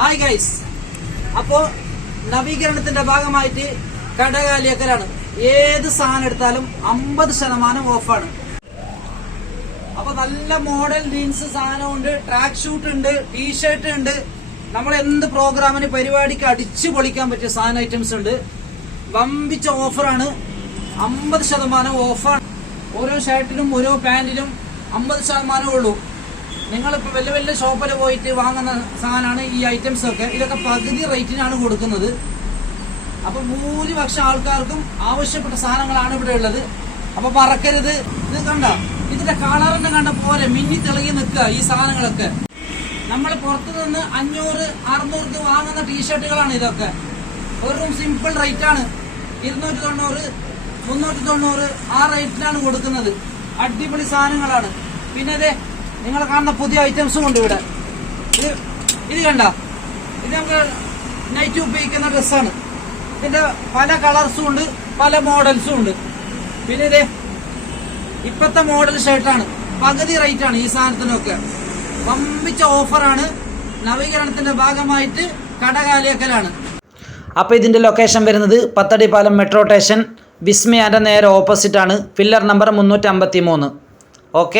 Hi guys, അപ്പോൾ നവീകരണത്തിന്റെ ഭാഗമായിട്ട് കടകാലിയക്കലാണ്. ഏത് സാധനം എടുത്താലും 50% ഓഫാണ്. അപ്പൊ നല്ല മോഡൽ ജീൻസ് സാധനമുണ്ട്, ട്രാക്ക് ഷൂട്ട് ഉണ്ട്, ടീഷർട്ട് ഉണ്ട്. നമ്മൾ എന്ത് പ്രോഗ്രാമിന് പരിപാടിക്ക് അടിച്ചു പൊളിക്കാൻ പറ്റിയ സാധന ഐറ്റംസ് ഉണ്ട്. വമ്പിച്ച ഓഫറാണ്, 50% ഓഫാണ്. ഓരോ ഷർട്ടിനും ഓരോ പാന്റിനും 50% ഉള്ളൂ. നിങ്ങളിപ്പോൾ വലിയ വലിയ ഷോപ്പിൽ പോയിട്ട് വാങ്ങുന്ന സാധനമാണ് ഈ ഐറ്റംസ് ഒക്കെ. ഇതൊക്കെ പകുതി റേറ്റിനാണ് കൊടുക്കുന്നത്. അപ്പൊ ഭൂരിപക്ഷം ആൾക്കാർക്കും ആവശ്യപ്പെട്ട സാധനങ്ങളാണ് ഇവിടെ ഉള്ളത്. അപ്പൊ മറക്കരുത്. ഇത് കണ്ട, ഇതിന്റെ കളറിന്റെ കണ്ട പോലെ മിന്നി തിളങ്ങി നിൽക്കുക ഈ സാധനങ്ങളൊക്കെ. നമ്മൾ പുറത്തു നിന്ന് 500-600 വാങ്ങുന്ന ടീഷർട്ടുകളാണ് ഇതൊക്കെ. വെറും സിമ്പിൾ റേറ്റ് ആണ്, 290-390 ആ റേറ്റിനാണ് കൊടുക്കുന്നത്. അടിപൊളി സാധനങ്ങളാണ്. പിന്നെ അതെ, നിങ്ങൾ കാണുന്ന പുതിയ ഐറ്റംസും ഉണ്ട് ഇവിടെ. ഇത് കണ്ട, ഇത് നമുക്ക് നൈറ്റ് ഉപയോഗിക്കുന്ന ഡ്രസ്സാണ്. ഇതിന്റെ പല കളർസും ഉണ്ട്, പല മോഡൽസും ഉണ്ട്. പിന്നെ ഇതേ ഇപ്പത്തെ മോഡൽ ഷർട്ടാണ്, പകുതി റേറ്റ് ആണ് ഈ സാധനത്തിനൊക്കെ. വമ്പിച്ച ഓഫറാണ്. നവീകരണത്തിന്റെ ഭാഗമായിട്ട് കടകാലിയക്കലാണ്. അപ്പോൾ ഇതിൻ്റെ ലൊക്കേഷൻ വരുന്നത് പത്തടിപ്പാലം മെട്രോ സ്റ്റേഷൻ, വിസ്മയാൻ്റെ നേരെ ഓപ്പോസിറ്റാണ്. Pillar number 353. ഓക്കെ.